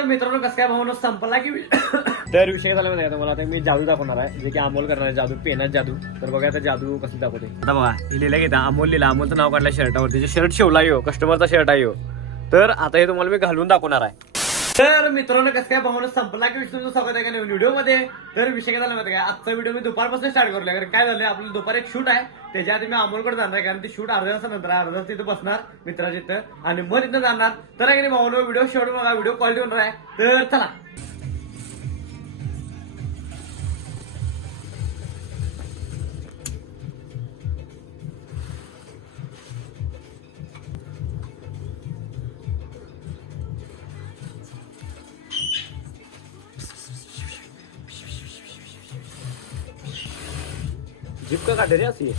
मित्रांनो कसं काय भावना संपला की तर विषय झाला माहिती तुम्हाला आता मी जादू दाखवणार आहे जे की अमोल करणार आहे जादू पेनात जादू तर बघा आता जादू कसं दाखवते आता बघा लिहिलं घेता अमोल लिहिला अमोलचं नाव काढलं शर्टावरती शर्ट शिवला येऊ कस्टमरचा शर्ट आहे तर आता हे तुम्हाला मी घालून दाखवणार आहे तर मित्रांनो कसं काय भावना संपला की तुमचं स्वागत आहे का व्हिडिओ मध्ये तर विषय काय झाला माहिती काय आजचा व्हिडिओ मी दुपारपासून स्टार्ट करलोय कारण काय झालं आपलं दुपार एक शूट आहे त्याच्या आधी मी अमोलकडे जाणार आहे कारण ते शूट अर्ध्या तासानंतर अर्धा तास तिथं बसणार मित्राच्या इथं आणि मग तिथं जाणार तर आहे की भावना व्हिडिओ शेवट बघा व्हिडिओ क्वालिटी होणार आहे तर चला जिप का काटे रे अशी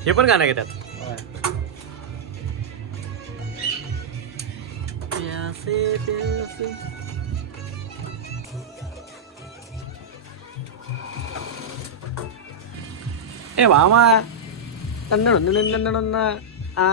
हे पण गाणं घेतात ए मामा आ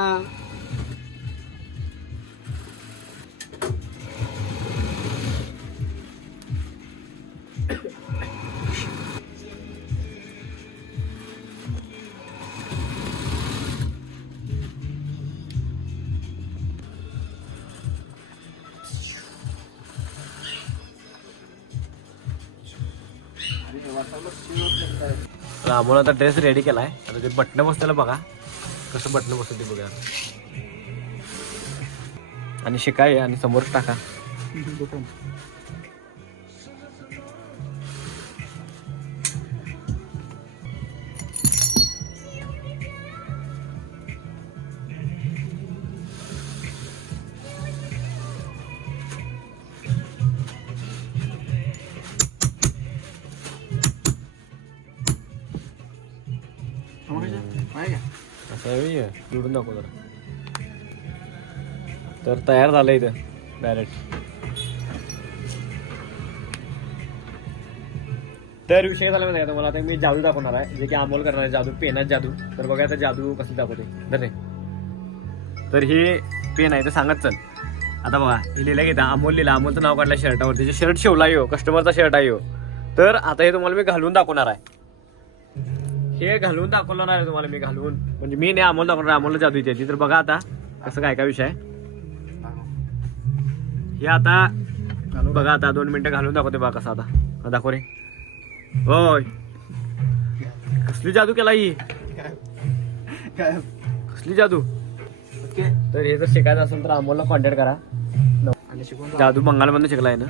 अमोल आता ड्रेस रेडी केलाय आता ते बटन बसतेला बघा कसं बटन बसत ते बघा आणि शिकाय आणि समोर टाका जोडून दाखव जरा तर तयार झालं इथं डायरेक्ट तर विषय झाला माहिती तुम्हाला आता मी जादू दाखवणार आहे जे की अमोल करणार आहे जादू पेनात जादू तर बघा आता जादू कसं दाखवते तर हे पेन आहे तर सांगत चल आता बघा हे लिहिलं घेता अमोल लिहिला अमोलचं नाव काढलं शर्टावरती शर्ट शिवला येऊ कस्टमरचा शर्ट आहे तर आता हे तुम्हाला मी घालून दाखवणार आहे हे घालून दाखवणार आहे तुम्हाला मी घालून म्हणजे मी नाही अमोल दाखवणार अमोलला जादू येते तर बघा आता कसं काय विषय हे आता बघा आता 2 मिनिटं घालून दाखवते बघा कसं आता दाखव रे होय कसली जादू केला ही कसली जादू तर हे जर शिकायचं असेल तर अमोलला कॉन्टॅक्ट करा जादू बंगालमधून शिकलाय ना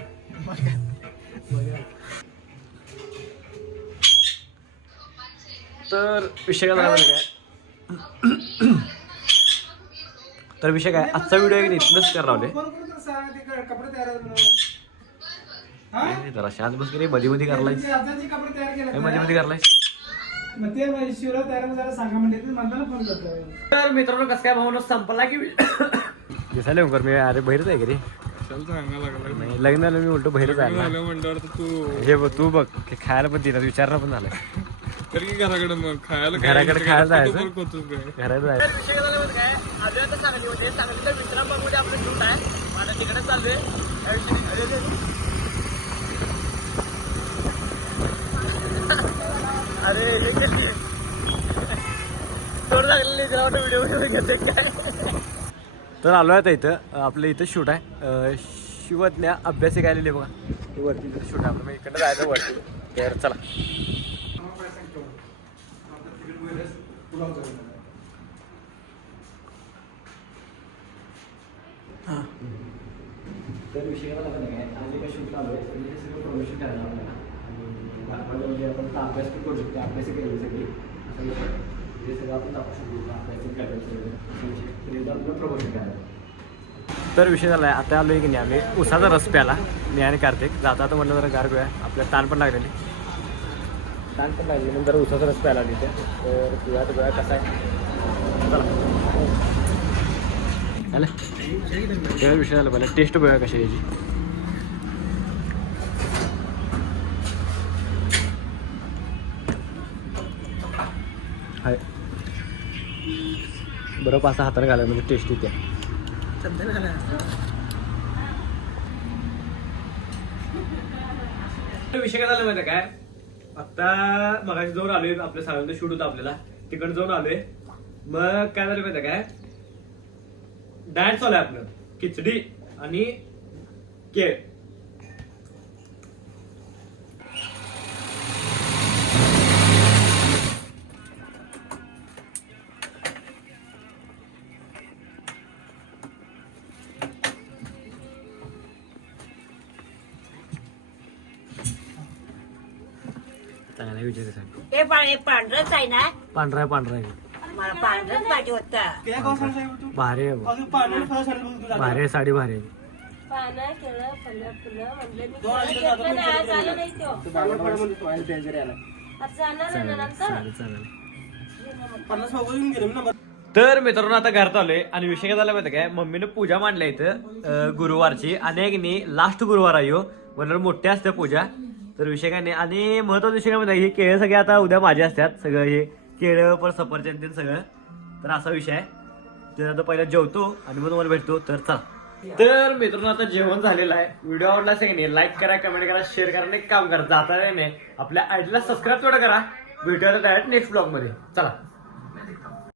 तर विषय काय झाला काय तर विषय काय आजचा व्हिडिओ आहे इथलंच करणार जरा शांत बस रे मध्ये मध्ये करलाय मध्ये करलाय तर मित्रांनो कसं काय भावना संपला की दिसायला कर मी अरे बहिरच आहे की रे लग्नाला मी उलट बहिरच आहे हे तू बघ खायला पण तिला विचारणं पण झालं घराकडे खायला जायचं घरात जायचं तिकडे चाललोय अरे व्हिडिओ घेते काय तर आलो आहे इथं आपलं इथं शूट आहे शिवज्ञा अभ्यास आलेले बघा वरती शूट आहे आपलं इकडं जायचं वरती तर चला तर विषय काय आज एका शूट आलो आहे म्हणजे सगळं प्रमोशन करायला आपल्याला म्हणजे आपण अभ्यास पण करू शकतो अभ्यास केले सगळी हे सगळं आपण दाखवू शकतो अभ्यास करायचं आपलं प्रमोशन करायला तर विषय झाला आहे आता आलो आहे की नाही आम्ही उसाचा रस प्याला मी आणि कार्तिक जाता तर म्हटलं जरा गार पिऊया आपल्याला ताण पण लागलेली ताण पण लागली नंतर उसाचा रस प्याला तिथे तर पिऊया तर गोळ्या कसा आहे चला तेव्हा विषय झाला पहिला टेस्ट बघा कशा याची हाय बरं असा हाताने घालायला म्हणजे टेस्टी त्या विषय काय झाला माहिती काय आता मगाशी जाऊन आलोय आपल्या सगळ्यांचं शूट होतं आपल्याला तिकडे जाऊन आलोय मग काय झालं माहिती काय डाएट चालू आहे आपलं खिचडी आणि केळ चांगला विचार हे पांढरच आहे ना पांढरा आहे मला पांढरच पाहिजे होता भारी आहे बघ. भारी आहे साडी भारी आहे पानं केळं फुलं फुलं म्हणलं मी फळं घेतलं ना आज आलं नाही तो आज जाणार ना नंतर तर मित्रांनो आता घरात आलोय आणि विषय काय झाला माहिती काय मम्मीने पूजा मांडल्या इथं गुरुवारची आणि एक नाही लास्ट गुरुवार आहे म्हणून मोठी असते पूजा तर विषय काय नाही आणि महत्वाचा विषय काय माहिती हे केळं सगळे आता उद्या माझे असतात सगळं हे केळं पण सफरचंद सगळं तर असा विषय आहे तर आता पहिला जेवतो आणि मग तुम्हाला भेटतो तर चला तर मित्रांनो आता जेवण झालेलं आहे व्हिडिओ आवडला असेल नाही लाईक करा कमेंट करा शेअर करा आणि काम करा जाता नाही आपल्या आयडीला सबस्क्राईब तेवढं करा भेटूया डायरेक्ट नेक्स्ट ब्लॉग मध्ये चला